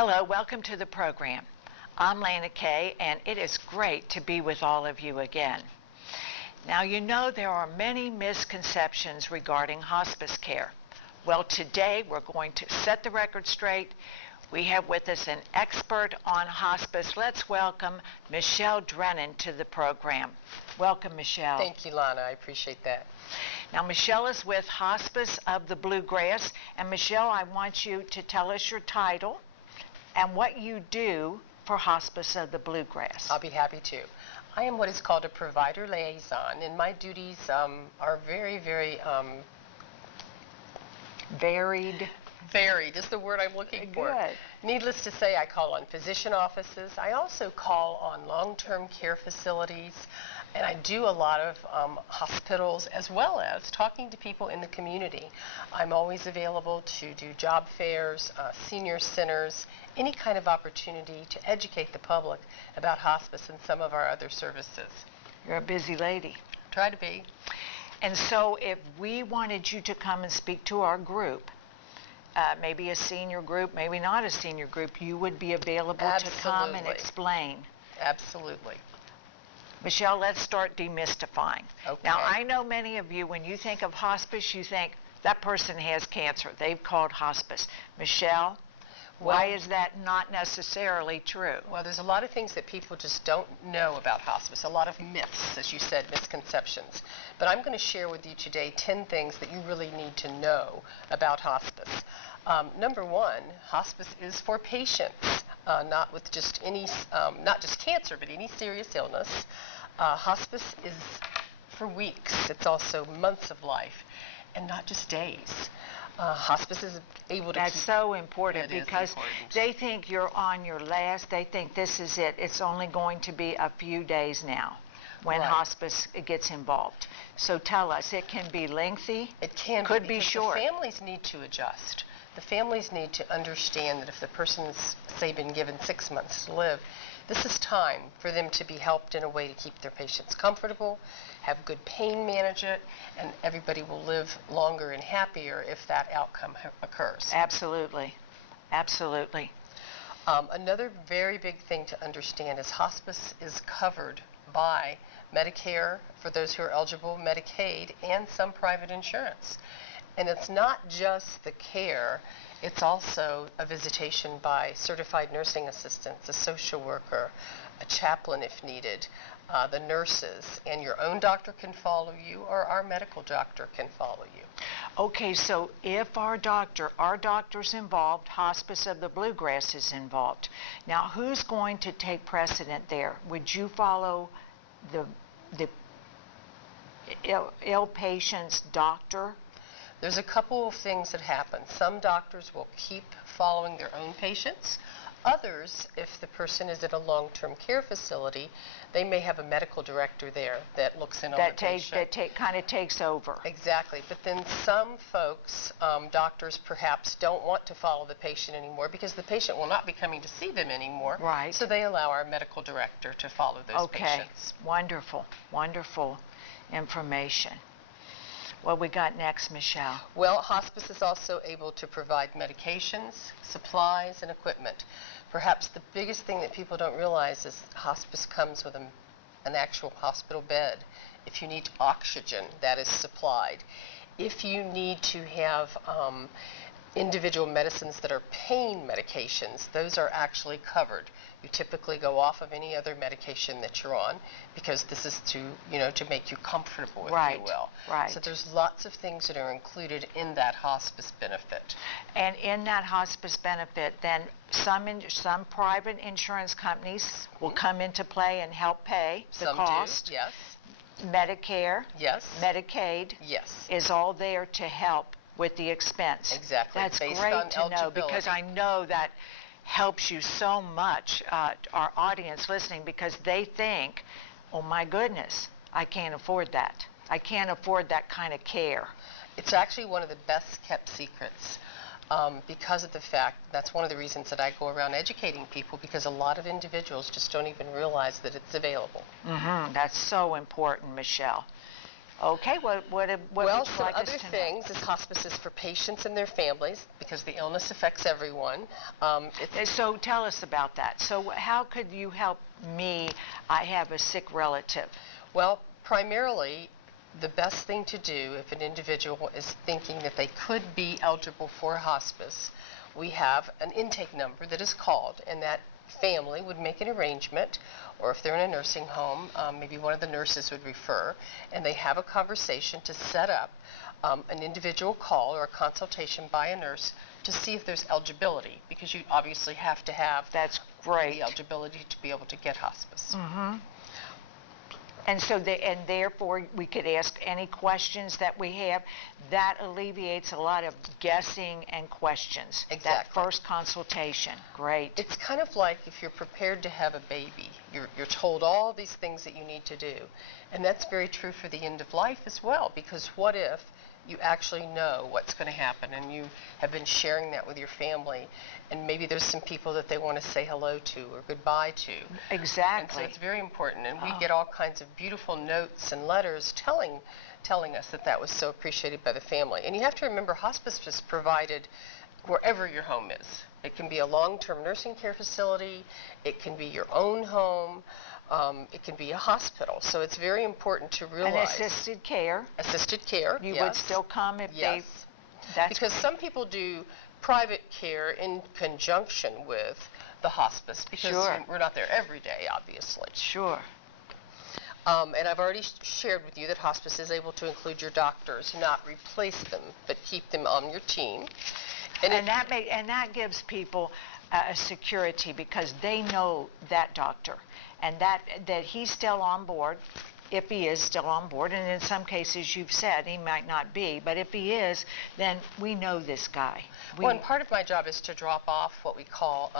Hello, welcome to the program. I'm Lana Kay, and it is great to be with all of you again. Now, you know there are many misconceptions regarding hospice care. Well, today we're going to set the record straight. We have with us an expert on hospice. Let's welcome Michelle Drennen to the program. Welcome, Michelle. Thank you, Lana. I appreciate that. Now, Michelle is with Hospice of the Bluegrass. And Michelle, I want you to tell us your title and what you do for Hospice of the Bluegrass. I'll be happy to. I am what is called a provider liaison, and my duties are very, very Varied. varied is the word I'm looking for. Good. Needless to say, I call on physician offices. I also call on long-term care facilities, and I do a lot of hospitals, as well as talking to people in the community. I'm always available to do job fairs, senior centers, any kind of opportunity to educate the public about hospice and some of our other services. You're a busy lady. Try to be. And so if we wanted you to come and speak to our group, maybe a senior group, maybe not a senior group, you would be available to come and explain. Absolutely. Michelle, let's start demystifying. Okay. Now, I know many of you, when you think of hospice, you think that person has cancer. They've called hospice. Michelle, why is that not necessarily true? Well, there's a lot of things that people just don't know about hospice, a lot of myths, as you said, misconceptions. But I'm going to share with you today 10 things that you really need to know about hospice. Number one, hospice is for patients, not with just any, not just cancer, but any serious illness. Hospice is for weeks. It's also months of life, and not just days. Hospice is able to That's so important because important. They think you're on your last. They think this is it. It's only going to be a few days now when hospice gets involved. So tell us, it can be lengthy. It can could be short. The families need to adjust. The families need to understand that if the person's, say, been given 6 months to live, this is time for them to be helped in a way to keep their patients comfortable, have good pain management, and everybody will live longer and happier if that outcome occurs. Absolutely. Absolutely. Another very big thing to understand is hospice is covered by Medicare, for those who are eligible, Medicaid, and some private insurance. And it's not just the care, it's also a visitation by certified nursing assistants, a social worker, a chaplain if needed, the nurses, and your own doctor can follow you or our medical doctor can follow you. Okay, so if our doctor's involved, Hospice of the Bluegrass is involved. Now, who's going to take precedent there? Would you follow the ill patient's doctor? There's a couple of things that happen. Some doctors will keep following their own patients. Others, if the person is at a long-term care facility, they may have a medical director there that looks in on the patient. That kind of takes over. Exactly. But then some folks, doctors perhaps, don't want to follow the patient anymore because the patient will not be coming to see them anymore. Right. So they allow our medical director to follow those patients. Okay. Wonderful. Wonderful information. What we got next, Michelle? Well, hospice is also able to provide medications, supplies, and equipment. Perhaps the biggest thing that people don't realize is hospice comes with an actual hospital bed. If you need oxygen, that is supplied. If you need to have individual medicines that are pain medications, those are actually covered. You typically go off of any other medication that you're on because this is to make you comfortable, if you will. Right. So there's lots of things that are included in that hospice benefit. And in that hospice benefit, then some private insurance companies will come into play and help pay the cost. Some do, yes. Medicare, yes. Medicaid, yes, is all there to help with the expense. Exactly. That's based great on to know because I know that helps you so much, our audience listening, because they think, oh my goodness, I can't afford that. I can't afford that kind of care. It's actually one of the best kept secrets because of the fact, that's one of the reasons that I go around educating people, because a lot of individuals just don't even realize that it's available. That's so important, Michelle. Okay, what would Well, you some like us other to know? things is hospice is for patients and their families because the illness affects everyone. It's So tell us about that. So how could you help me? I have a sick relative. Well, primarily, the best thing to do if an individual is thinking that they could be eligible for hospice, we have an intake number that is called, and that family would make an arrangement, or if they're in a nursing home, maybe one of the nurses would refer, and they have a conversation to set up an individual call or a consultation by a nurse to see if there's eligibility, because you obviously have to have That's the great. eligibility to be able to get hospice. And so, and therefore, we could ask any questions that we have. That alleviates a lot of guessing and questions. That Exactly. first consultation, great. It's kind of like if you're prepared to have a baby. You're told all these things that you need to do. And that's very true for the end of life as well, because what if you actually know what's going to happen and you have been sharing that with your family, and maybe there's some people that they want to say hello to or goodbye to. Exactly. And so it's very important, and we get all kinds of beautiful notes and letters telling us that that was so appreciated by the family. And you have to remember, hospice is provided wherever your home is. It can be a long-term nursing care facility, it can be your own home, it can be a hospital. So it's very important to realize. And assisted care. Assisted care, You yes. would still come if Yes. that's Because some people do private care in conjunction with the hospice, because Sure. we're not there every day, obviously. Sure. And I've already shared with you that hospice is able to include your doctors, not replace them, but keep them on your team. And that gives people a security, because they know that doctor, and that he's still on board, if he is still on board. And in some cases, you've said he might not be, but if he is, then we know this guy. Well, and part of my job is to drop off what we call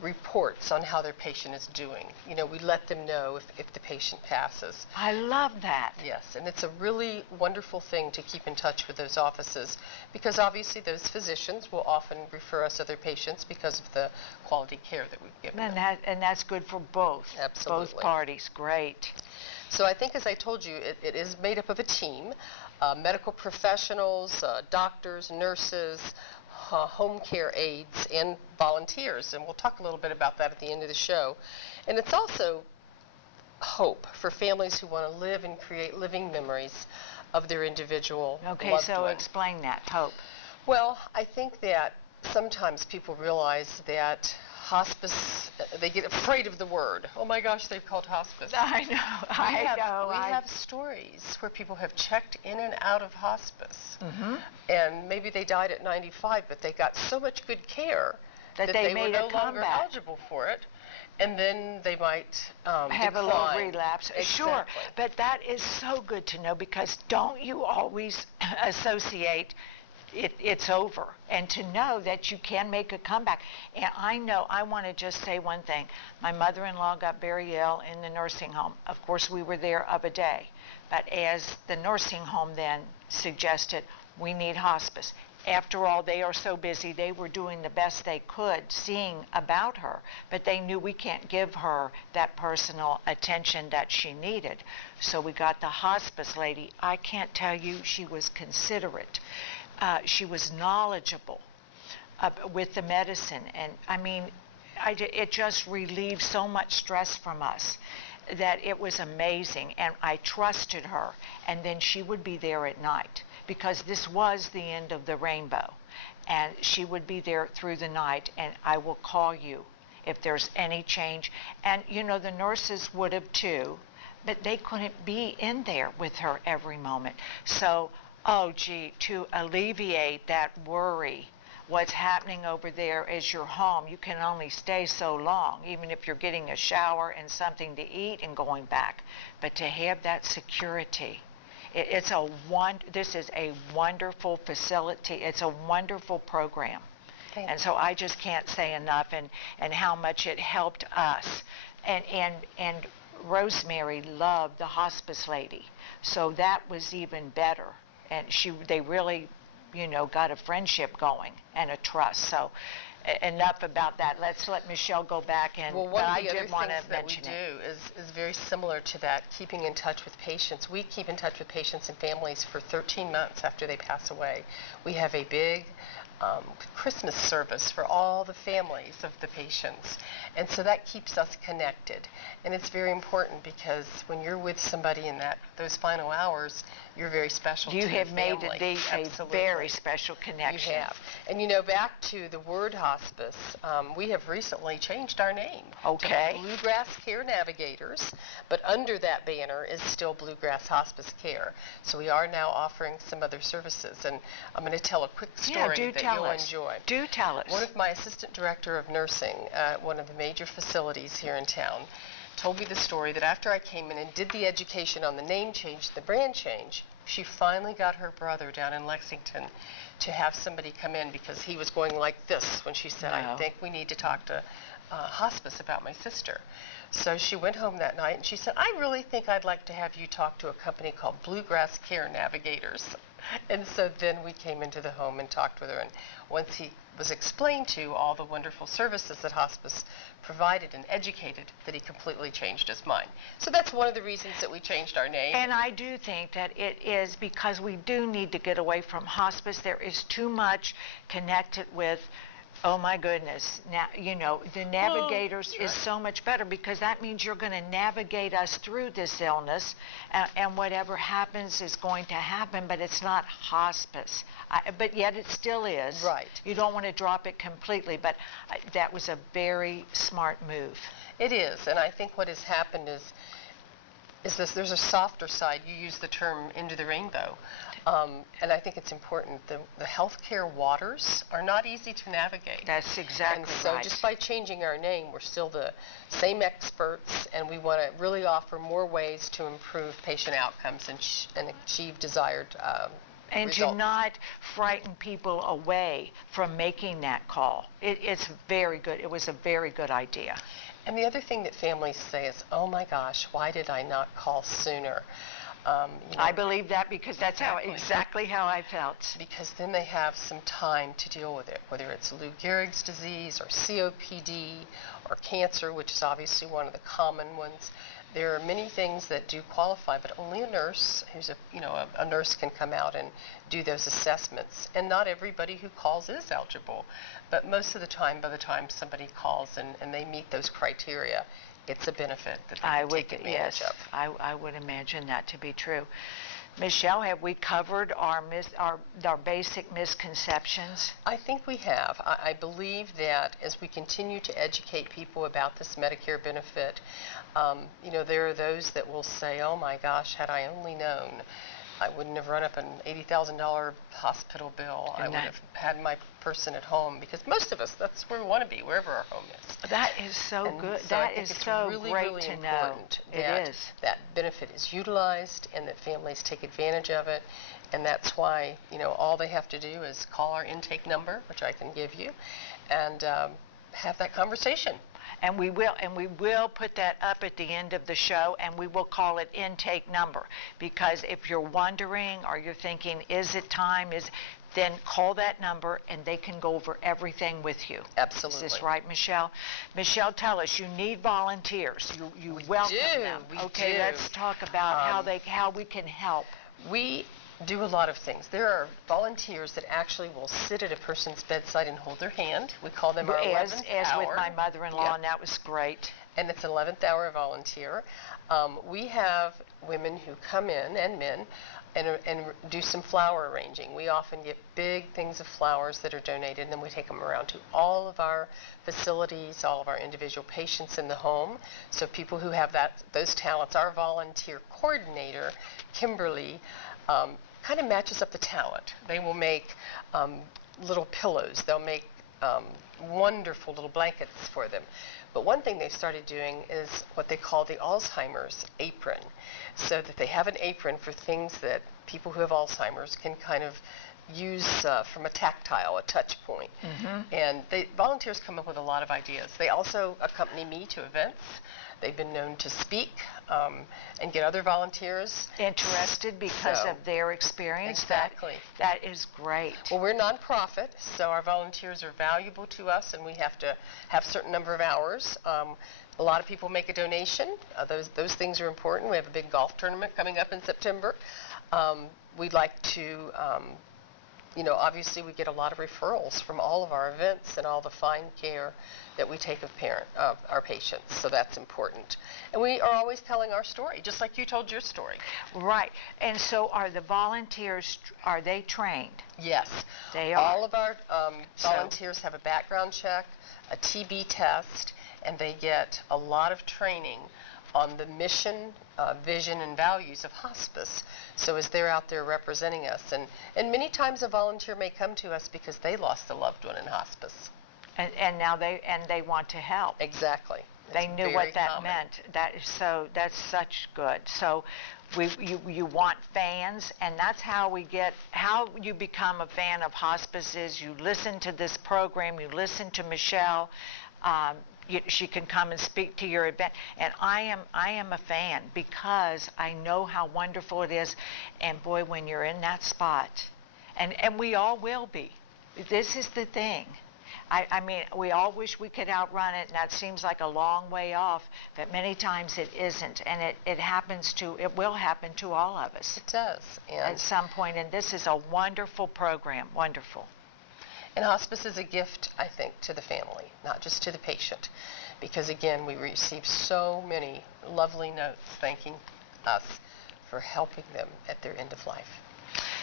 reports on how their patient is doing. You know, we let them know if the patient passes. I love that. Yes, and it's a really wonderful thing to keep in touch with those offices, because obviously those physicians will often refer us other patients because of the quality care that we've given them. And that's good for both. Absolutely. Both parties. Great. So I think, as I told you, it is made up of a team, medical professionals, doctors, nurses, home care aides, and volunteers. And we'll talk a little bit about that at the end of the show. And it's also hope for families who want to live and create living memories of their individual Okay, loved so one. explain that, Hope. Well, I think that sometimes people realize that hospice, they get afraid of the word. Oh my gosh, they've called hospice. I know. We have stories where people have checked in and out of hospice. Mm-hmm. And maybe they died at 95, but they got so much good care That that they they were made no a longer comeback. eligible for it. And then they might Have a decline. little relapse. Exactly. Sure, but that is so good to know, because don't you always associate it's over, and to know that you can make a comeback. And I know, I want to just say one thing. My mother-in-law got very ill in the nursing home. Of course, we were there of a day, but as the nursing home then suggested, we need hospice. After all, they are so busy, they were doing the best they could seeing about her, but they knew we can't give her that personal attention that she needed. So we got the hospice lady. I can't tell you, she was considerate. She was knowledgeable with the medicine, and I mean, it just relieved so much stress from us that it was amazing, and I trusted her. And then she would be there at night, because this was the end of the rainbow, and she would be there through the night, and I will call you if there's any change. And you know, the nurses would have too, but they couldn't be in there with her every moment. So, oh gee, to alleviate that worry, what's happening over there is your home. You can only stay so long, even if you're getting a shower and something to eat and going back. But to have that security, this is a wonderful facility. It's a wonderful program. And so I just can't say enough, and how much it helped us. And Rosemary loved the hospice lady, so that was even better. And they really, got a friendship going and a trust. So enough about that. Let's let Michelle go back and, Well, but one of I the other did want things to that we mention it. do is very similar to that, keeping in touch with patients. We keep in touch with patients and families for 13 months after they pass away. We have a big Christmas service for all the families of the patients. And so that keeps us connected. And it's very important because when you're with somebody in those final hours, you're very special to You your have made family. a Absolutely. very special connection. You have. And back to the word hospice, we have recently changed our name Okay. to Bluegrass Care Navigators, but under that banner is still Bluegrass Hospice Care. So we are now offering some other services, and I'm going to tell a quick story that you'll enjoy. Do tell us. One of my assistant director of nursing at one of the major facilities here in town told me the story that after I came in and did the education on the name change, the brand change, she finally got her brother down in Lexington to have somebody come in because he was going like this when she said, No. I think we need to talk to hospice about my sister. So she went home that night and she said, I really think I'd like to have you talk to a company called Bluegrass Care Navigators. And so then we came into the home and talked with her. And once he was explained to all the wonderful services that hospice provided and educated, that he completely changed his mind. So that's one of the reasons that we changed our name. And I do think that it is because we do need to get away from hospice. There is too much connected with, oh my goodness, now, the Navigators is so much better because that means you're going to navigate us through this illness, and whatever happens is going to happen, but it's not hospice. But yet it still is. Right. You don't want to drop it completely, but that was a very smart move. It is, and I think what has happened is there's a softer side. You use the term into the rainbow. And I think it's important. The healthcare waters are not easy to navigate. That's exactly right. And so right. just by changing our name, we're still the same experts, and we want to really offer more ways to improve patient outcomes and achieve desired and results. to not frighten people away from making that call. It's very good. It was a very good idea. And the other thing that families say is, oh my gosh, why did I not call sooner? I believe that because that's exactly how I felt. Because then they have some time to deal with it, whether it's Lou Gehrig's disease or COPD or cancer, which is obviously one of the common ones. There are many things that do qualify, but only a nurse who's a nurse can come out and do those assessments. And not everybody who calls is eligible, but most of the time, by the time somebody calls and they meet those criteria, it's a benefit that they can take advantage of. I would imagine that to be true. Michelle, have we covered our basic misconceptions? I think we have. I believe that as we continue to educate people about this Medicare benefit, there are those that will say, oh my gosh, had I only known, I wouldn't have run up an $80,000 hospital bill. I would have had my person at home, because most of us, that's where we want to be, wherever our home is. That is so good. So That is so really, great really to know. It is. That benefit is utilized and that families take advantage of it. And that's why, all they have to do is call our intake number, which I can give you, and have that conversation. And we will put that up at the end of the show, and we will call it intake number, because if you're wondering or you're thinking, is it time, then call that number and they can go over everything with you. Absolutely. Is this right, Michelle? Michelle, tell us, you need volunteers. You welcome them. We do. Let's talk about how we can help. We do a lot of things. There are volunteers that actually will sit at a person's bedside and hold their hand. We call them our 11th hour. As with my mother-in-law, and that was great. And it's an 11th hour volunteer. We have women who come in, and men, and do some flower arranging. We often get big things of flowers that are donated, and then we take them around to all of our facilities, all of our individual patients in the home. So people who have those talents, our volunteer coordinator, Kimberly, kind of matches up the talent. They will make little pillows. They'll make wonderful little blankets for them. But one thing they started doing is what they call the Alzheimer's apron, so that they have an apron for things that people who have Alzheimer's can kind of use from a tactile, a touch point. And volunteers come up with a lot of ideas. They also accompany me to events. They've been known to speak and get other volunteers interested because of their experience. Exactly. That is great. Well, we're nonprofit, so our volunteers are valuable to us, and we have to have a certain number of hours. A lot of people make a donation. Those things are important. We have a big golf tournament coming up in September. We'd like to, obviously we get a lot of referrals from all of our events and all the fine care that we take of our patients, so that's important. And we are always telling our story, just like you told your story. Right. And so are the volunteers, are they trained? Yes. They are. All of our volunteers have a background check, a TB test, and they get a lot of training on the mission, vision, and values of hospice. So as they're out there representing us, and many times a volunteer may come to us because they lost a loved one in hospice. And now they want to help. Exactly. They knew what that meant. That's such good. So you want fans, and that's how you become a fan of hospice is you listen to this program, you listen to Michelle. She can come and speak to your event, and I am a fan because I know how wonderful it is, and boy, when you're in that spot, and we all will be. This is the thing. I mean, we all wish we could outrun it, and that seems like a long way off, but many times it isn't, and it will happen to all of us. It does. At some point, and this is a wonderful program, wonderful. And hospice is a gift, I think, to the family, not just to the patient, because again, we receive so many lovely notes thanking us for helping them at their end of life.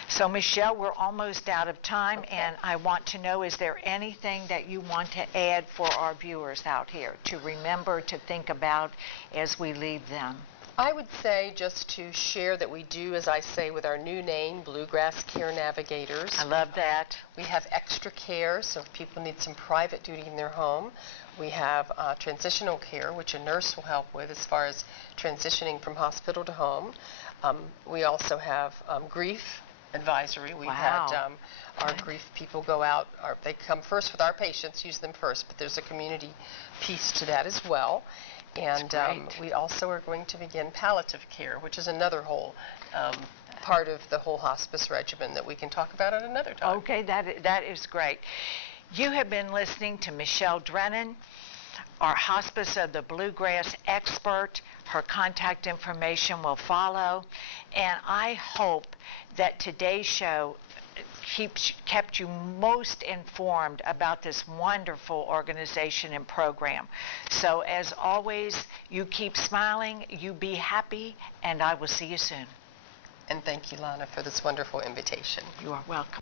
So, Michelle, we're almost out of time, and I want to know, is there anything that you want to add for our viewers out here to remember, to think about as we leave them? I would say just to share that we do, as I say, with our new name, Bluegrass Care Navigators. I love that. We have extra care, so if people need some private duty in their home. We have transitional care, which a nurse will help with as far as transitioning from hospital to home. We also have grief advisory. We've had our grief people go out, they come first with our patients, use them first, but there's a community piece to that as well. And we also are going to begin palliative care, which is another whole part of the whole hospice regimen that we can talk about at another time. Okay, that is great. You have been listening to Michelle Drennen, our Hospice of the Bluegrass expert. Her contact information will follow. And I hope that today's show kept you most informed about this wonderful organization and program. So as always, you keep smiling, you be happy, and I will see you soon. And thank you, Lana, for this wonderful invitation. You are welcome.